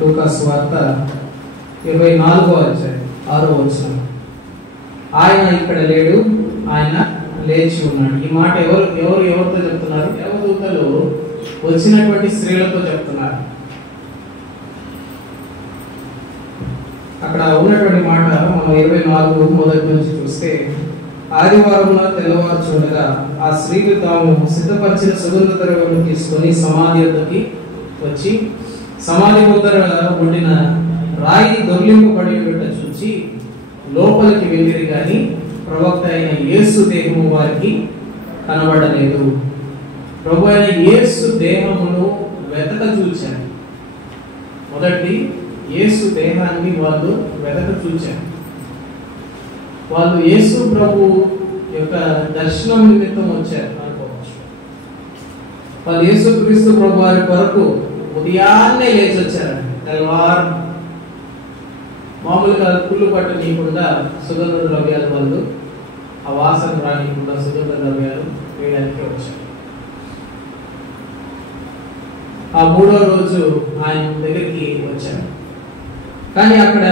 లూకా సువార్త 24వ అధ్యాయం 6వ వచనం. ఆయన ఇక్కడ లేడు, ఆయన లేచి ఉన్నాడు. ఈ మాట ఎవరితో చెప్తున్నారు? దేవదూతలు వచ్చినటువంటి స్త్రీలతో చెప్తున్నారు. అక్కడ ఉన్నటువంటి మాట మనం 24 మొదటి నుంచి చూస్తే, ఆదివారంలో తెల్లవారుచుండగా ఆ స్త్రీలు తాము సిద్ధపరిచిన సుగంధ ద్రవ్యములను తీసుకొని సమాధి వద్దకి వచ్చి సమాధి ముందర ఉండిన రాయి దొర్లింపబడి ఉండట చూచి లోపలికి వెళ్ళిరి గాని ప్రవక్త అయిన యేసు దేహము వారికి కనబడలేదు. ప్రభు అయిన యేసు దేహమును వెతక చూచారు. మొదటి యేసు దేహాన్ని వాళ్ళు వెతక చూచారు. వాళ్ళు యేసు ప్రభు యొక్క దర్శనం నిమిత్తం వచ్చారు అనుకోవచ్చు. వాళ్ళు యేసు క్రీస్తు ప్రభు వారి కొరకు ఉదయాన్నే లేచి వచ్చారండి. తెల్లవారు మామూలుగా కుళ్ళు పట్టు నీకుండా సుగంధ ద్రవ్యాలు వాళ్ళు ఆ వాసన రానికుండా సుగంధ ద్రవ్యాలు వేయడానికి వచ్చారు. ఆ 3వ రోజు ఆయన దగ్గరికి వచ్చారు. కానీ అక్కడ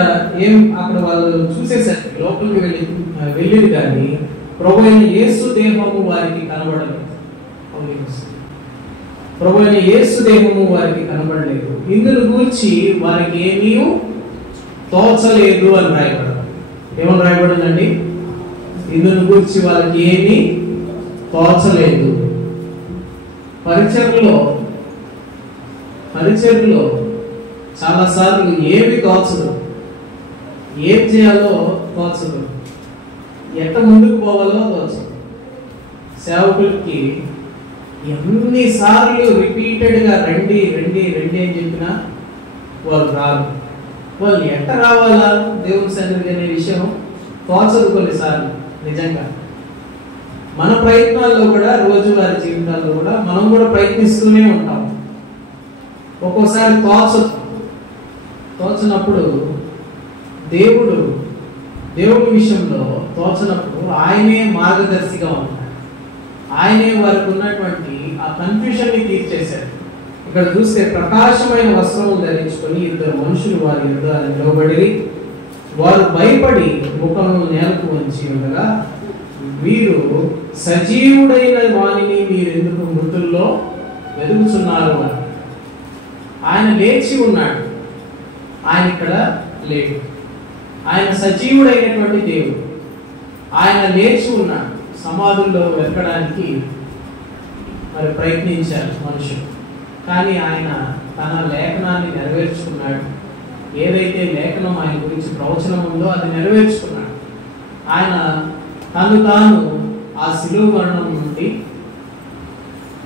వాళ్ళు చూసేసరికి లోపలికి వెళ్ళింది కానీ ప్రభు అయిన యేసు దేహము వారికి కనబడలేదు. ప్రభు అయిన యేసు దేహము వారికి కనబడలేదు. ఇందును గూర్చి వారికి ఏమీ తోచలేదు అని రాయబడింది. ఏమని రాయబడిందండి? ఇందును గూర్చి వారికి ఏమీ తోచలేదు. పరిచర్లో చాలా సార్లు ఏమి తోచదు, ఏం చేయాలో తోచదు, ఎట్ట ముందుకు పోవాలో తోచదు. సేవకులకి ఎన్నిసార్లు రిపీటెడ్గా రండి రండి రండి అని చెప్పినా వాళ్ళు రారు. వాళ్ళు ఎట్ట రావాలా దేవుని సన్నిధి అనే విషయం తోచదు కొన్నిసార్లు. నిజంగా మన ప్రయత్నాల్లో కూడా, రోజువారీ జీవితాల్లో కూడా మనం కూడా ప్రయత్నిస్తూనే ఉంటాం. ఒక్కోసారి తోచనప్పుడు దేవుడి విషయంలో తోచనప్పుడు ఆయనే మార్గదర్శిగా ఉంటాడు. ఆయనే వారికి ఉన్నటువంటి ఆ కన్ఫ్యూజన్ ని తీర్చేశారు. ఇక్కడ చూస్తే ప్రకాశమైన వస్త్రము ధరించుకొని 2 మనుషులు వారి ఎదుట నిలబడి వారు భయపడి ముఖమును నేలకు వంచి ఉండగా, వీరు సజీవుడైన వానిని మీరెందుకు మృతుల్లో వెతుకుచున్నారు అని. ఆయన లేచి ఉన్నాడు, ఆయన ఇక్కడ లేడు. ఆయన సజీవుడైనటువంటి దేవుడు, ఆయన లేచి ఉన్నాడు. సమాధుల్లో వెతకడానికి మరి ప్రయత్నించారు మనుషులు, కానీ ఆయన తన లేఖనాన్ని నెరవేర్చుకున్నాడు. ఏదైతే లేఖనం ఆయన గురించి ప్రవచనం ఉందో అది నెరవేర్చుకున్నాడు. ఆయన తాను ఆ శిలువ మరణం నుండి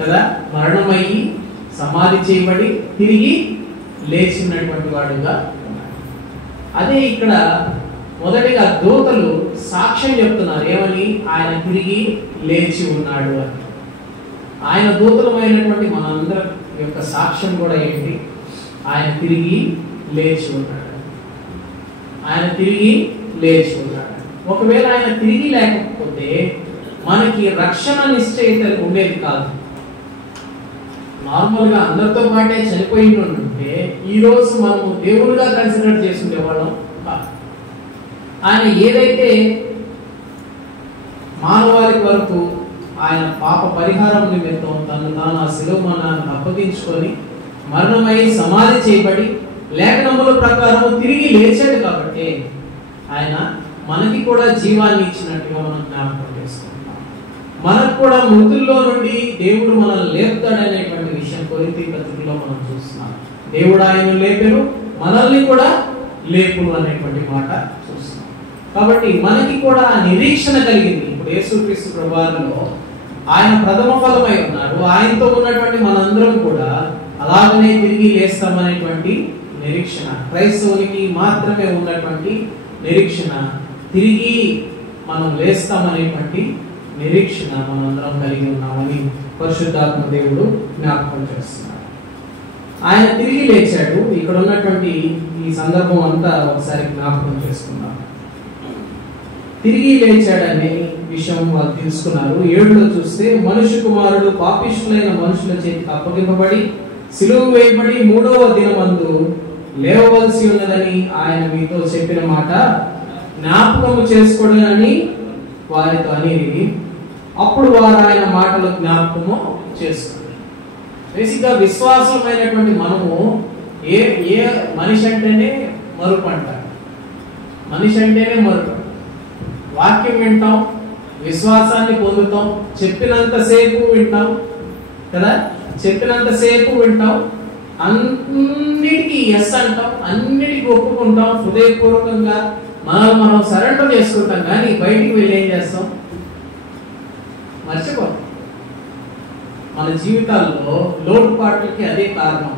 కదా మరణమయ్యి సమాధి చేయబడి తిరిగి లేచినటువంటి వాడుగా ఉన్నాడు. అదే ఇక్కడ మొదటిగా దూతలు సాక్ష్యం చెప్తున్నారు. ఏమని? ఆయన తిరిగి లేచి ఉన్నాడు అని. ఆయన దూతలమైనటువంటి మనందరి యొక్క సాక్ష్యం కూడా ఏంటి? ఆయన తిరిగి లేచి ఉన్నాడు. ఆయన తిరిగి లేచి ఉన్నాడు. ఒకవేళ ఆయన తిరిగి లేకపోతే మనకి రక్షణ నిశ్చయిత ఉండేది కాదు. నార్మల్గా అందరితో పాటే చనిపోయి ఉంటే ఈరోజు మనము దేవుడిగా కన్సిడర్ చేసుకునే వాళ్ళం కాదు. ఆయన ఏదైతే మానవాళి వరకు ఆయన పాప పరిహారం నిమిత్తం తాను ఆ శిలువ మరణాన్ని అప్పగించుకొని మరణమై సమాధి చేయబడి లేఖనముల ప్రకారం తిరిగి లేచాడు కాబట్టి ఆయన మనకి కూడా జీవాన్ని ఇచ్చినట్టుగా మనం జ్ఞాపకం చేసుకుంటాం. మనకు కూడా మృతుల్లో నుండి దేవుడు మనల్ని లేపుతాడనేటువంటి విషయం కొరింథీ పత్రికలో మనం చూస్తున్నాం. దేవుడు ఆయన లేపెను, మనల్ని కూడా లేపును అనేటువంటి మాట చూస్తున్నాం. కాబట్టి మనకి కూడా నిరీక్షణ కలిగింది. ఇప్పుడు యేసుక్రీస్తు ప్రభువులో ఆయన ప్రథమ ఫలమై ఉన్నారు. ఆయనతో ఉన్నటువంటి మనందరం కూడా అలాగనే తిరిగి లేస్తామనేటువంటి నిరీక్షణ, క్రైస్తవునికి మాత్రమే ఉన్నటువంటి నిరీక్షణ, తిరిగి మనం లేస్తామనేటువంటి నిరీక్షణ మనందరం కలిగి ఉన్నామని పరిశుద్ధాత్మ దేవుడు జ్ఞాపకం చేస్తున్నాడు. ఆయన తిరిగి లేచాడు. ఇక్కడ ఉన్నటువంటి ఈ సందర్భం అంతా ఒకసారి జ్ఞాపకం చేసుకుందాం. తిరిగి లేచాడనే విషయం వాళ్ళు తెలుసుకున్నారు. 7లో చూస్తే, మనుష్య కుమారుడు పాపిష్ఠులైన మనుషుల చేతికి అప్పగింపబడి సిలువ వేయబడి 3వ దినమందు లేవవలసి ఉన్నదని ఆయన మీతో చెప్పిన మాట జ్ఞాపకము చేసుకోవడాన్ని వారితో అనేది. అప్పుడు వారు ఆయన మాటలు జ్ఞాపకము చేసుకున్నారు. బేసిక్గా విశ్వాసమైనటువంటి మనము ఏ ఏ మనిషి అంటేనే మరుపు అంటారు. మనిషి అంటేనే మరుపు. వాక్యం వింటాం, విశ్వాసాన్ని పొందుతాం, చెప్పినంతసేపు వింటాం కదా, చెప్పినంతసేపు వింటాం, అన్నిటికీ ఎస్ అంటాం, అన్నిటికీ ఒప్పుకుంటాం, హృదయపూర్వకంగా మనం సరెండర్ చేసుకుంటాం. కానీ బయటికి వెళ్ళి ఏం చేస్తాం? మర్చిపోతాం. మన జీవితాల్లో లోటుపాట్లకి అదే కారణం.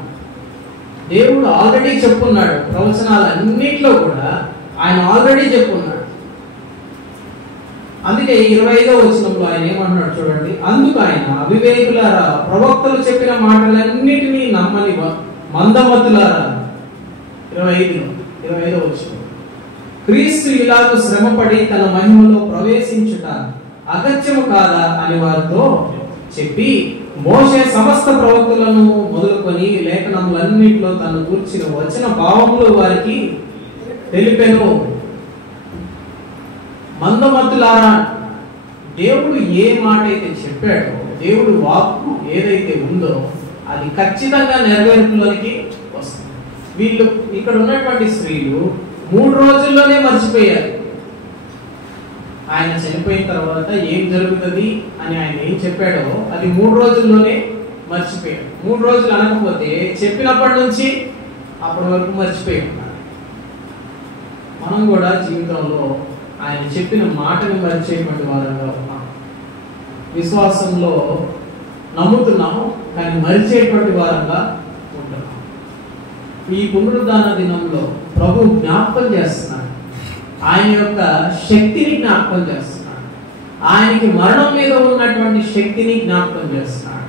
దేవుడు ఆల్రెడీ చెప్పున్నాడు, ప్రవచనాలు అన్నింటిలో కూడా ఆయన ఆల్రెడీ చెప్పున్నాడు. అందుకే 25వ వచనంలో ఆయన ఏమన్నాడు చూడండి. అందుకు ఆయన, అవివేకులారా, ప్రవక్తలు చెప్పిన మాటలన్నిటినీ నమ్మని మందమతులారా. 25వ వచనం, క్రీస్తు ఇలాగ శ్రమపడి తన మహిమలో ప్రవేశించుట అగత్యము కాదా అని వారితో చెప్పి, మోషే సమస్త ప్రవక్తలను మొదలుకొని లేఖనములన్నిటిలో తను కూర్చిన వచ్చిన భావములు వారికి తెలిపెను. మందమతులారా, దేవుడు ఏ మాట అయితే చెప్పాడో, దేవుడు వాక్కు ఏదైతే ఉందో అది ఖచ్చితంగా నెరవేర్పులోనికి వస్తుంది. వీళ్ళు ఇక్కడ ఉన్నటువంటి స్త్రీలు 3 రోజుల్లోనే మర్చిపోయారు. ఆయన చనిపోయిన తర్వాత ఏం జరుగుతుంది అని ఆయన ఏం చెప్పాడో అది 3 రోజుల్లోనే మర్చిపోయాడు. 3 రోజులు అనకపోతే చెప్పినప్పటి నుంచి అప్పటి వరకు మర్చిపోయి ఉన్నారు. మనం కూడా జీవితంలో ఆయన చెప్పిన మాటని మరిచేటువంటి వారంగా ఉన్నాం. విశ్వాసంలో నమ్ముతున్నాము కానీ మరిచేటువంటి వారంగా ఉంటున్నాం. ఈ పునరుద్ధాన దినంలో ప్రభు జ్ఞాపకం చేస్తున్నాడు. ఆయన యొక్క శక్తిని జ్ఞాపకం చేస్తున్నాడు. ఆయనకి మరణం మీద ఉన్నటువంటి శక్తిని జ్ఞాపకం చేస్తున్నాడు.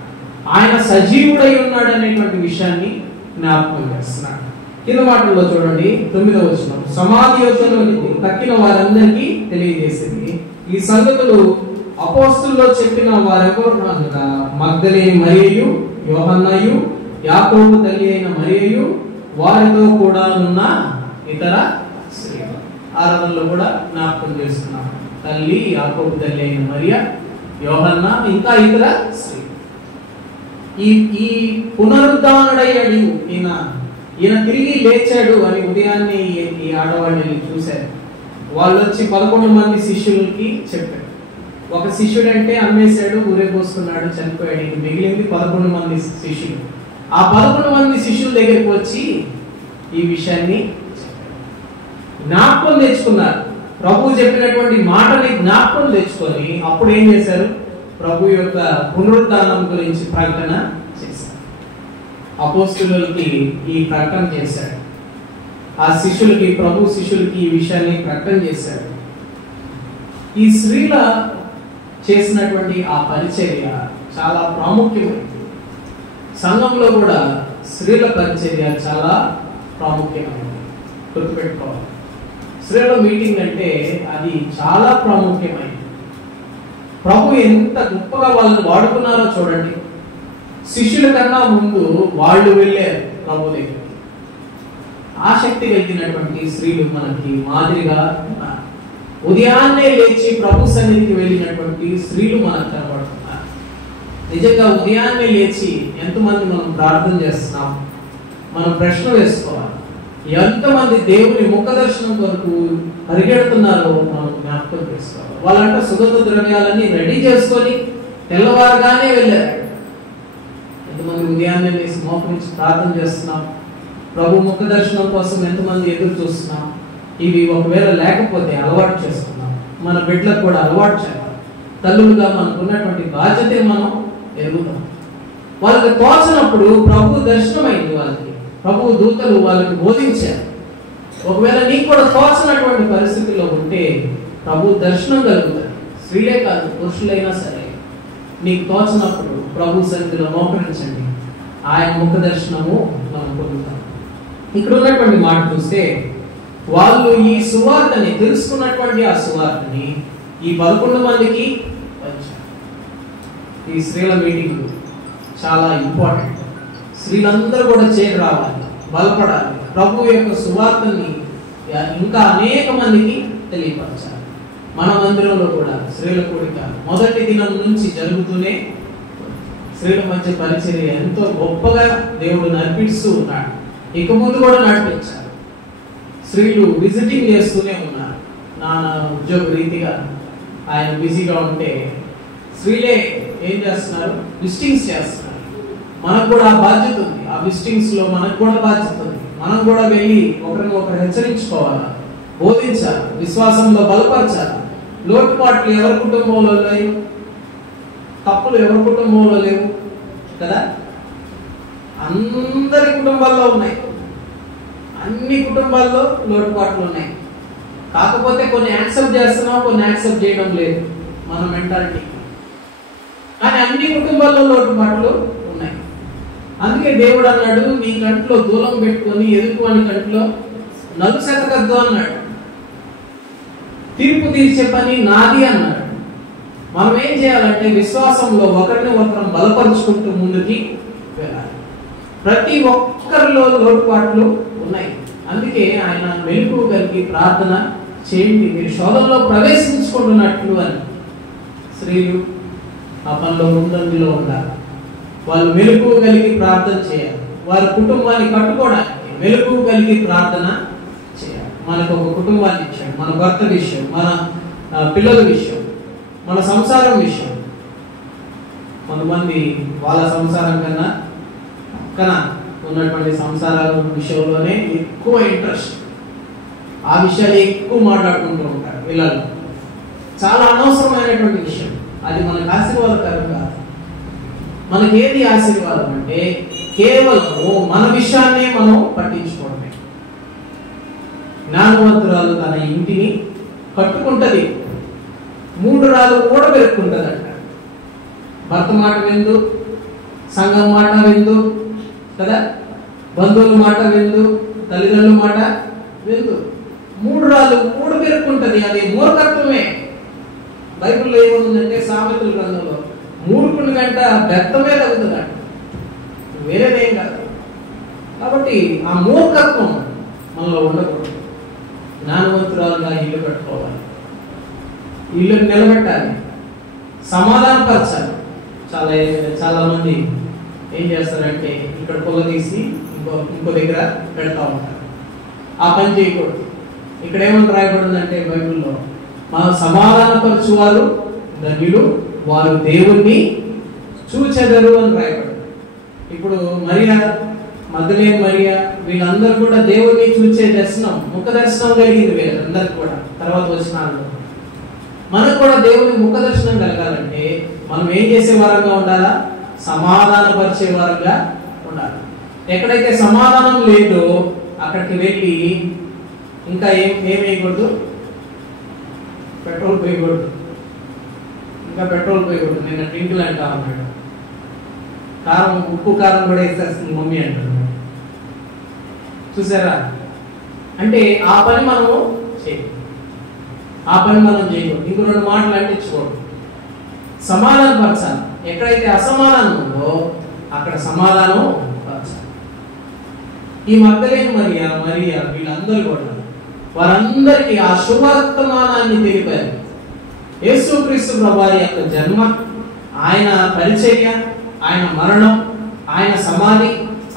ఆయన సజీవుడై ఉన్నాడు అనేటువంటి విషయాన్ని జ్ఞాపకం చేస్తున్నాడు. కింద మాటల్లో చూడండి, 9వ వచనం, సమాధి యోచనలోకి తక్కిన వారందరికీ తెలియజేసింది. ఈ సంగతులు అపోస్తుల్లో చెప్పిన వారెవరు అనగా మగ్దలేని మరియయు, యోహన్నయు, యాకోబు తల్లి అయిన మరియయు, వారితో కూడా ఉన్న ఇతర స్త్రీలు. ఆరాధనలో కూడా జ్ఞాపకం చేస్తున్నాం. తల్లి, యాకోబు తల్లి అయిన మరియ, యోహన్న, ఇంకా ఇతర స్త్రీలు. ఈ పునరుద్ధానుడయ్యాడు, ఈయన తిరిగి లేచాడు అని ఉదయాన్నే ఈ ఆడవాళ్ళని చూశారు. వాళ్ళు వచ్చి 11 మంది శిష్యులకి చెప్పారు. ఒక శిష్యుడు అంటే అమ్మేశాడు, ఊరేపోసుకున్నాడు, చనిపోయాడు. ఇంక మిగిలింది 11 మంది శిష్యులు. ఆ 11 మంది శిష్యుల దగ్గరికి వచ్చి ఈ విషయాన్ని జ్ఞాపకం తెచ్చుకున్నారు. ప్రభు చెప్పినటువంటి మాటని జ్ఞాపకం తెచ్చుకొని అప్పుడు ఏం చేశారు? ప్రభు యొక్క పునరుద్ధానం గురించి ప్రకటన చేశారు. అపోస్తులకి ఈ ప్రకటన చేశాడు. ఆ శిష్యులకి, ప్రభు శిష్యులకి ఈ విషయాన్ని ప్రకటన చేశాడు. ఈ స్త్రీల చేసినటువంటి ఆ పరిచర్య చాలా ప్రాముఖ్యమైనది. సంఘంలో కూడా స్త్రీల పరిచర్య చాలా ప్రాముఖ్యమైనది. గుర్తుపెట్టుకోవాలి. స్త్రీల మీటింగ్ అంటే అది చాలా ప్రాముఖ్యమైనది. ప్రభు ఎంత గొప్పగా వాళ్ళని వాడుకున్నారో చూడండి. శిష్యుల కన్నా ముందు వాళ్ళు వెళ్ళారు ప్రభు దగ్గరికి. ఆసక్తి కలిగినటువంటి స్త్రీలు మనకి మాదిరిగా ఉన్నారు. ఉదయాన్నే లేచి ప్రభు సన్నిధికి వెళ్ళినటువంటి స్త్రీలు మనకు కనబడుతున్నారు. నిజంగా ఉదయాన్నే లేచి ఎంతమంది మనం ప్రార్థన చేస్తున్నాం? మనం ప్రశ్న వేసుకోవాలి. ఎంతమంది దేవుని ముఖ దర్శనం కొరకు పరిగెడుతున్నారో మనం జ్ఞాపకం చేసుకోవాలి. వాళ్ళంటే సుగంధ ద్రవ్యాలన్నీ రెడీ చేసుకొని తెల్లవారుగానే వెళ్ళారు. ఎంతమంది ఉదయాన్నే లేచి మోకరించి ప్రార్థన చేస్తున్నాం? ప్రభు ముఖ దర్శనం కోసం ఎంతమంది ఎదురు చూస్తున్నాం? ఇవి ఒకవేళ లేకపోతే అలవాటు చేసుకున్నాం. మన బిడ్డలకు కూడా అలవాటు చేయాలి. తల్లులుగా మనకు ఉన్నటువంటి బాధ్యతే మనం ఎరుగుతాం. వాళ్ళకి తోచినప్పుడు ప్రభు దర్శనమైంది. వాళ్ళకి ప్రభు దూతలు వాళ్ళకి బోధించారు. ఒకవేళ నీకు కూడా తోచినటువంటి పరిస్థితుల్లో ఉంటే ప్రభు దర్శనం కలుగుతుంది. స్త్రీలే కాదు, పురుషులైనా సరే నీకు తోచినప్పుడు ప్రభు సన్నిధిలో మోకరించండి. ఆయన ముఖ దర్శనము మనం పొందుతాం. ఇక్కడ ఉన్నటువంటి మాట చూస్తే వాళ్ళు ఈ సువార్తని తెలుసుకున్నటువంటి ఆ సువార్తని ఈ 11 మందికి పంచారు. ఈ స్త్రీల మీటింగ్ చాలా ఇంపార్టెంట్. స్త్రీలందరూ కూడా చేరి రావాలి. బలపడాలి, ప్రభు యొక్క సువార్తని ఇంకా అనేక మందికి తెలియపరచాలి. మన మందిరంలో కూడా స్త్రీల కూడిక మొదటి దినం నుంచి జరుగుతూనే స్త్రీల మధ్య పరిచర్య ఎంతో గొప్పగా దేవుడు నడిపిస్తూ ఉన్నాడు. ఇక ముందు కూడా నడిపించారు. స్త్రీలు విజిటింగ్ చేస్తూనే ఉన్నారు. నా ఉద్యోగ రీతిగా ఆయన బిజీగా ఉంటే స్త్రీలే ఏం చేస్తున్నారు, విజిటింగ్స్ చేస్తున్నారు. మనకు కూడా ఆ బాధ్యత ఉంది. ఆ విజిటింగ్స్ లో మనకు కూడా బాధ్యత ఉంది. మనం కూడా వెళ్ళి ఒకరిని ఒకరు హెచ్చరించుకోవాలి, బోధించాలి, విశ్వాసంలో బలపరచాలి. లోటుపాట్లు ఎవరి కుటుంబంలో లేవు, తప్పులు ఎవరి కుటుంబంలో లేవు కదా, అందరి కుటుంబాల్లో ఉన్నాయి. అన్ని కుటుంబాల్లో లోటుపాట్లు ఉన్నాయి. కాకపోతే కొన్ని యాక్సెప్ట్ చేస్తున్నాం, కొన్ని యాక్సెప్ట్ చేయడం లేదు మన మెంటాలిటీ. కానీ అన్ని కుటుంబాల్లో లోటుపాట్లు ఉన్నాయి. అందుకే దేవుడు అన్నాడు, నీ కంట్లో దూలం పెట్టుకొని ఎదుగు అని కంట్లో నలుసెతకద్దు అన్నాడు. తీర్పు తీర్చే పని నాది అన్నాడు. మనం ఏం చేయాలంటే విశ్వాసంలో ఒకరిని ఒకరం బలపరుచుకుంటూ ముందుకి వెళ్ళాలి. ప్రతి ఒక్కరిలో లోటుపాట్లు ఉన్నాయి. అందుకే ఆయన మెలకువ కలిగి ప్రార్థన చేయండి, మీరు శోధనలో ప్రవేశించుకుంటున్నట్లు అని. స్త్రీలు ఆ పనిలో ముందంజలో ఉండాలి. వాళ్ళు మెలకువ కలిగి ప్రార్థన చేయాలి. వారి కుటుంబాన్ని కట్టుకోవడానికి మెలకువ కలిగి ప్రార్థన చేయాలి. మనకు ఒక కుటుంబాన్ని ఇచ్చాడు, మన భర్త విషయం, మన పిల్లల విషయం, మన సంసారం విషయం. కొంతమంది వాళ్ళ సంసారం కన్నా ఉన్నటువంటి సంసారాల విషయంలోనే ఎక్కువ ఇంట్రెస్ట్, ఆ విషయాలు ఎక్కువ మాట్లాడుకుంటూ ఉంటారు పిల్లలు. చాలా అనవసరమైనటువంటి విషయం. అది మనకు ఆశీర్వాదకరం కాదు. మనకి ఏది ఆశీర్వాదం అంటే కేవలం మన విషయాన్నే మనం పట్టించుకోవడమే. జ్ఞానవంతురాలు తన ఇంటిని కట్టుకుంటది, 3 రాళ్ళు కూడా పెరుక్కుంటది అంట. భర్త మాట విందు, సంఘం మాట విందు కదా, బంధువుల మాట విందు, తల్లిదండ్రుల మాట విందు. 3 రాళ్ళు కూడా పెరుక్కుంటది. అది మూర్ఖత్వమే. బైబిల్లో ఏముందంటే సామెతల గ్రంథంలో మూర్ఖుని గంట బెత్తమే తగ్గుతుందంట, వేరేదేం కాదు. కాబట్టి ఆ మూర్ఖత్వం మనలో ఉండకూడదు. జ్ఞానవంతురాలుగా ఇల్లు కట్టుకోవాలి, ఇల్లుని నిలబెట్టాలి, సమాధానపరచాలి. చాలా మంది ఏం చేస్తారంటే ఇక్కడ పొగ తీసి ఇంకో దగ్గర పెడతా ఉంటారు. ఆ పని చేయకూడదు. ఇక్కడ ఏమని రాయబడిందంటే బైబిల్లో, మా సమాధానపరచువారు ధన్యులు, వారు దేవుణ్ణి చూచెదరు అని రాయబడింది. ఇప్పుడు మరియా, మగ్దలేనే మరియా, వీళ్ళందరూ కూడా దేవుణ్ణి చూచే దర్శనం, ముఖ దర్శనం కలిగింది వీళ్ళందరికీ కూడా. తర్వాత వచనాల్లో మనకు కూడా దేవుని ముఖ దర్శనం కలగాలంటే మనం ఏం చేసే వారంగా ఉండాలా, సమాధానపరిచే వారంగా ఉండాలి. ఎక్కడైతే సమాధానం లేదో అక్కడికి వెళ్ళి ఇంకా ఏం వేయకూడదు, పెట్రోల్ పోయకూడదు, ఇంకా పెట్రోల్ పోయకూడదు. నేను డ్రింకులు అంటా ఉన్నాడు, కారం ఉప్పు కారం కూడా వేసేస్తుంది మమ్మీ అంటాడు. చూసారా? అంటే ఆ పని మనము చేయకూడదు, ఆ పని మనం చేయకూడదు. ఇంకో 2 మాటలు అంటించుకోవద్దు. సమాధానం పరచాలి. ఎక్కడైతే అసమాధానం ఉందో అక్కడ సమాధానం పరచాలి. ఈ మగ్దలేనే మరియా వీళ్ళందరూ కూడా వారందరికీ ఆ శుభవర్తమానాన్ని తెలిపారు. యేసుక్రీస్తు ప్రభువారి యొక్క జన్మ, ఆయన పరిచర్య, ఆయన మరణం, ఆయన సమాధి,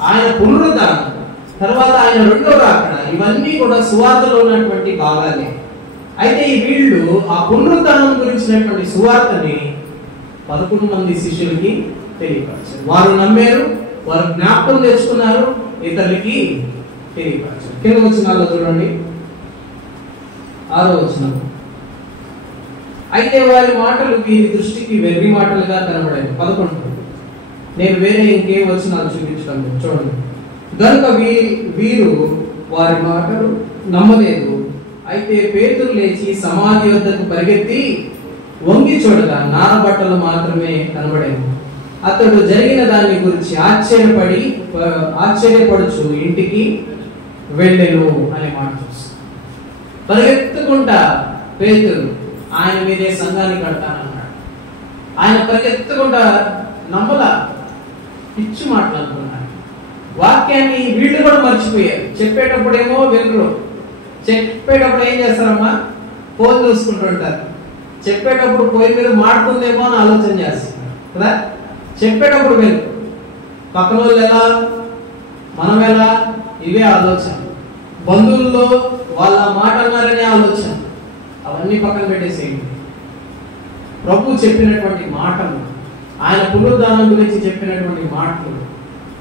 ఆయన పునరుద్ధానం, తర్వాత ఆయన 2వ రాకడ, ఇవన్నీ కూడా సువార్తలో ఉన్నటువంటి భాగాలే. అయితే ఈ వీళ్ళు ఆ పునరుద్ధానం గురించినటువంటి సువార్తని 11 మంది శిష్యులకి తెలియపరచారు. వారు నమ్మారు, వారు జ్ఞాపకం తెచ్చుకున్నారు, ఇతరులకి తెలియపరచారు. కింద వచనాల్లో చూడండి, 6వ వచనం. అయితే వారి మాటలు వీరి దృష్టికి వెర్రి మాటలుగా కనబడాయి. 11. నేను వేరే ఇంకేం వచనాలు చూపించడం చూడండి. కనుక వీరు వారి మాటలు నమ్మలేదు. అయితే పేతురు లేచి సమాధి వద్దకు పరిగెత్తి వంగి చూడగా నారబట్టలు మాత్రమే కనబడేవి. అతడు జరిగిన దాని గురించి ఆశ్చర్యపడుచు ఇంటికి వెళ్ళెను అనే మాట చూస్తాం. పరిగెత్తుకుంటా పేతురు ఆయన మీదే సంఘాన్ని కడతానన్నాడు. ఆయన పరిగెత్తుకుంటా నమ్మలా, పిచ్చి మాట్లాడుకున్నాడు. వాక్యాన్ని వీళ్ళు కూడా మర్చిపోయారు. చెప్పేటప్పుడేమో వినరు, చెప్పేటప్పుడు ఏం చేస్తారమ్మా, ఫోన్ చూసుకుంటుంటారు. చెప్పేటప్పుడు పొయ్యి మీద మాడుతుందేమో అని ఆలోచన చేస్తున్నారు కదా. చెప్పేటప్పుడు వినరు. పక్కన వాళ్ళు ఎలా, మనం ఎలా, ఇవే ఆలోచన. బంధువుల్లో వాళ్ళ మాట అన్నారనే ఆలోచన. అవన్నీ పక్కన పెట్టేసేయండి. ప్రభు చెప్పినటువంటి మాటలు, ఆయన పునరుద్ధానం గురించి చెప్పినటువంటి మాటలు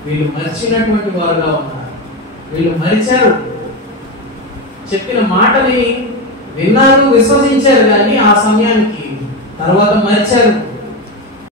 వీళ్ళు మర్చినటువంటి వారుగా ఉన్నారు. వీళ్ళు మరిచారు. చెప్పిన మాటని విన్నారు, విశ్వసించారు, కానీ ఆ సమయానికి తర్వాత మరిచారు.